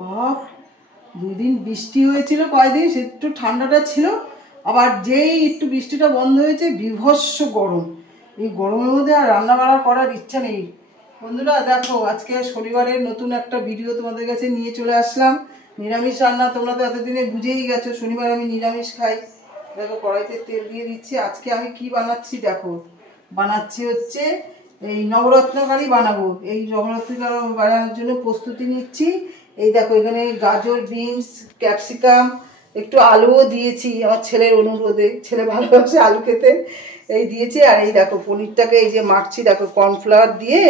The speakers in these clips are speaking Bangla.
বাপ, দুদিন বৃষ্টি হয়েছিল, কয়দিন একটু ঠান্ডাটা ছিল, আবার যেই একটু বৃষ্টিটা বন্ধ হয়েছে বীভৎস গরম। এই গরমের মধ্যে আর রান্না বান্না করার ইচ্ছা নেই। বন্ধুরা দেখো, আজকে শনিবারের নতুন একটা ভিডিও তোমাদের কাছে নিয়ে চলে আসলাম। নিরামিষ রান্না, তোমরা তো এতদিনে বুঝেই গেছো শনিবার আমি নিরামিষ খাই। দেখো কড়াইতে তেল দিয়ে দিচ্ছি। আজকে আমি কি বানাচ্ছি দেখো, বানাচ্ছি হচ্ছে এই নবরত্ন কারি বানাবো। এই নবরত্ন কারি বানানোর জন্য প্রস্তুতি নিচ্ছি। এই দেখো এখানে গাজর, বিনস, ক্যাপসিকাম, একটু আলুও দিয়েছি আমার ছেলের অনুরোধে, ছেলে ভালোবাসে আলু খেতে, এই দিয়েছি। আর এই দেখো পনিরটাকে এই যে মাখছি, দেখো কর্নফ্লাওয়ার দিয়ে,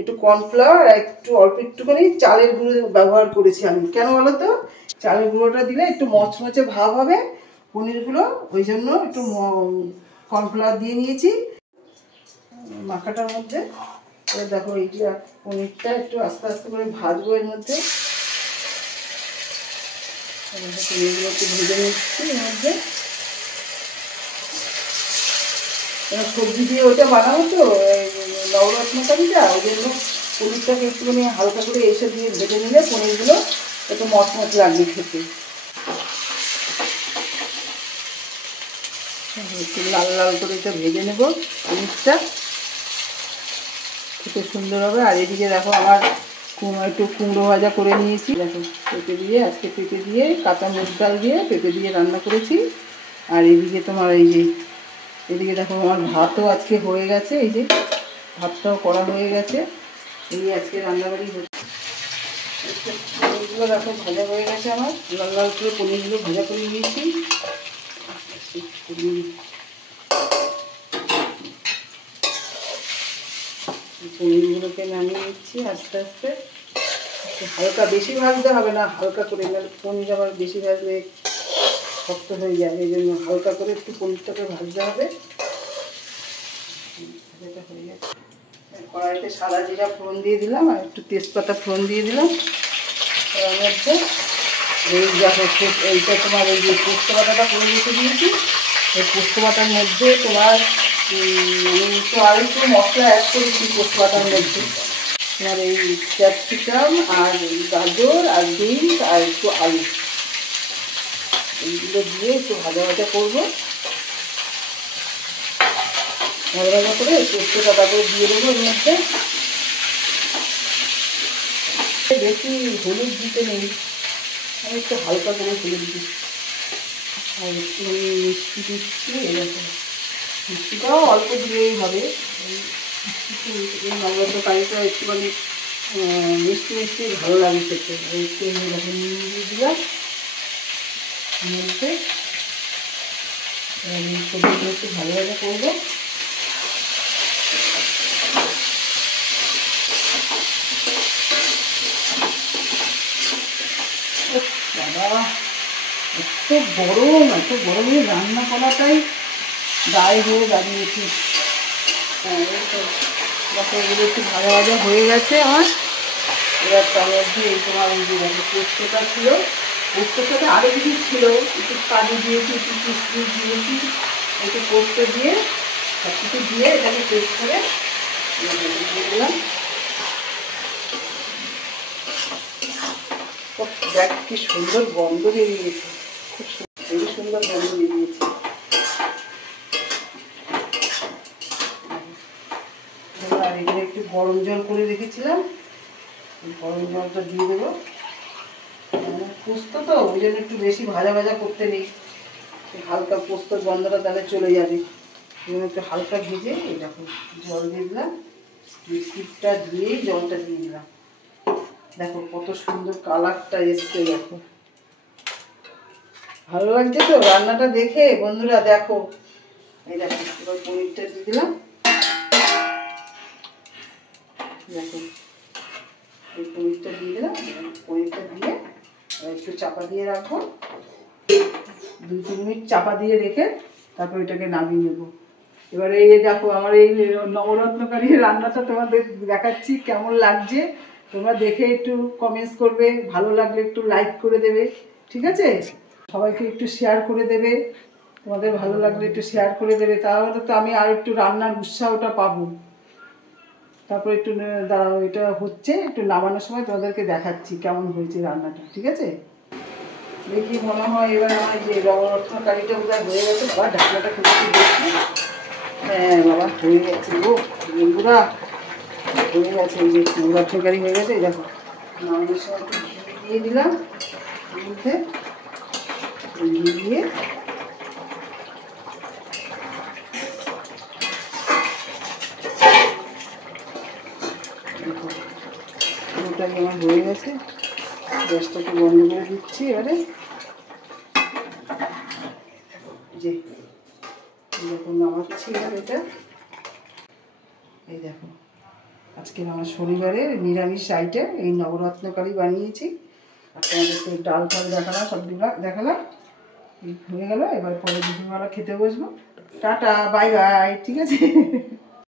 একটু কর্নফ্লাওয়ার আর একটু অল্প একটুখানি চালের গুঁড়ো ব্যবহার করেছি আমি। কেন বলো তো, চালের গুঁড়োটা দিলে একটু মচমচে ভাব হবে পনিরগুলো, ওই জন্য একটু কর্নফ্লাওয়ার দিয়ে নিয়েছি মাখাটার মধ্যে। এবার দেখো এইটা পনিরটা একটু আস্তে আস্তে করে ভাজবো এর মধ্যে। পনিরগুলো একটু ভেজে নিচ্ছি এর মধ্যে। সবজি দিয়ে ওইটা বানাবো তো নবরত্ন কারিটা, ওই জন্য পনিরটাকে একটুখানি হালকা করে এসে দিয়ে ভেজে নিলে পনিরগুলো একটু মচমচ লাগবে খেতে। একটু লাল লাল করে এটা ভেজে নেব পনিরটা, খেতে সুন্দর হবে। আর এদিকে দেখো আমার একটু কুমড়ো ভাজা করে নিয়েছি, দেখো পেঁপে দিয়ে, আজকে পেঁপে দিয়ে কাঁচা মুগ ডাল দিয়ে পেঁপে দিয়ে রান্না করেছি। আর এদিকে তোমার এই যে এদিকে দেখো আমার ভাতও আজকে হয়ে গেছে, এই যে ভাতটাও করা হয়ে গেছে। এই আজকে রান্নাবাড়ি হচ্ছে। পনিরগুলো দেখো ভাজা হয়ে গেছে আমার, লাল লাল করে পনিরগুলো ভাজা করে নিয়েছি। পনিরগুলোকে নামিয়ে নিচ্ছি আস্তে আস্তে। হালকা বেশি ভাজতে হবে না, হালকা করে, না পনির আবার বেশি ভাজলে শক্ত হয়ে যায়, এই জন্য হালকা করে একটু পনিরটাকে ভাজতে হবে। হয়ে গেছে। কড়াইতে সাদা জিরা ফোড়ন দিয়ে দিলাম আর একটু তেজপাতা ফোড়ন দিয়ে দিলাম। এর মধ্যে এই দেখো এইটা তোমার এই যে পোস্ত বাটাটা করে রেখে দিয়েছি, এই পোস্ত বাটার মধ্যে তোমার আমি একটু আর একটু মশলা অ্যাড করেছি পোস্ত বাটার মধ্যে। তোমার এই ক্যাপসিকাম আর গাজর আর বিনস আর একটু আলু, এইগুলো দিয়ে একটু ভাজা ভাজা করবো। ভাজা ভাজা করে পোস্তটা তারপরে দিয়ে দেবো এর মধ্যে। বেশি হলুদ দিতে নেই, আমি একটু হালকা করে হলুদ দিই। আর একটু মিষ্টি দিচ্ছি, এরকম মিষ্টিটাও অল্প দিলেই হবে। এই নবরত্ন কারিটা একটুখানি মিষ্টি মিষ্টি ভালো লাগে খেতে। একটু এরকম নুন দিয়ে দিলাম মধ্যে। সবজিগুলো একটু ভালো ভালো করবো। বাবা এত গরমে রান্না করাটাই দায় হয়ে দাঁড়িয়েছে। দেখো এগুলো একটু ভাজা ভাজা হয়ে গেছে আমার। এবার তার মধ্যে এই তোমার এই যে দেখো পোস্তটা ছিল, পোস্তর সাথে আরও কিছু ছিল, একটু কাজু দিয়েছি, একটু কিশমিশ দিয়েছি, একটু পোস্ত দিয়ে সব কিছু দিয়ে এটাকে পেস্ট করে দিয়ে দিলাম। দেখ কি সুন্দর গন্ধ বেরিয়েছে, খুব সুন্দর গন্ধ বেরিয়েছে। আর এখানে একটু গরম জল করে রেখেছিলাম, গরম জলটা দিয়ে দেবো। পোস্ত তো ওই জন্য একটু বেশি ভাজা ভাজা করতে নেই, হালকা পোস্তর গন্ধটা তাহলে চলে যাবে। একটু হালকা ভেজে এরকম জল দিয়ে দিলাম, বিস্কুটটা দিয়েই জলটা দিয়ে দিলাম। দেখো কত সুন্দর কালারটা এসছে, দেখো ভালো লাগছে তো রান্নাটা দেখে বন্ধুরা। দেখো এই দেখো এবার পনিরটা দিয়ে দিলাম, দেখো এই পনিরটা দিয়ে দিলাম। পনিরটা দিয়ে একটু চাপা দিয়ে রাখবো, 2-3 মিনিট চাপা দিয়ে রেখে তারপর এটাকে নামিয়ে নেবো। এবারে এই দেখো আমার এই নবরত্নকারী রান্নাটা তোমাদের দেখাচ্ছি, কেমন লাগছে তোমরা দেখে একটু কমেন্টস করবে, ভালো লাগলে একটু লাইক করে দেবে, ঠিক আছে? সবাইকে একটু শেয়ার করে দেবে, তোমাদের ভালো লাগলে একটু শেয়ার করে দেবে, তাহলে তো আমি আর একটু রান্নার উৎসাহটা পাবো। তারপর একটু দাঁড়াও, এটা হচ্ছে, একটু নামানোর সময় তোমাদেরকে দেখাচ্ছি কেমন হয়েছে রান্নাটা, ঠিক আছে? দেখি মনে হয় এবার আমার যে রত্ন কারিটা বোধহয় হয়ে গেছে। বাবা ঢাকনাটা খুলেছি দেখি। হ্যাঁ বাবা হয়ে গেছে গো বন্ধুরা, হয়ে গেছে। এই যে রত্ন কারি হয়ে গেছে। এই দেখো নামানোর সময় একটু ঘি দিয়ে দিলাম এর মধ্যে, ঘি দিয়ে দেখো পুরোটাই আমার হয়ে গেছে। গ্যাসটাকে বন্ধ করে দিচ্ছি এবারে। যে যখন নামাচ্ছি এবার এটা, এই দেখো আজকে আমার শনিবারে নিরামিষ আইটেম এই নবরত্ন কারি বানিয়েছি। আর তোমাদেরকে ডাল ফাল দেখালাম, সব দেখালাম। হয়ে গেল, এবার পরে দুপুরবেলা খেতে বসবো। টাটা বাই বাই, ঠিক আছে?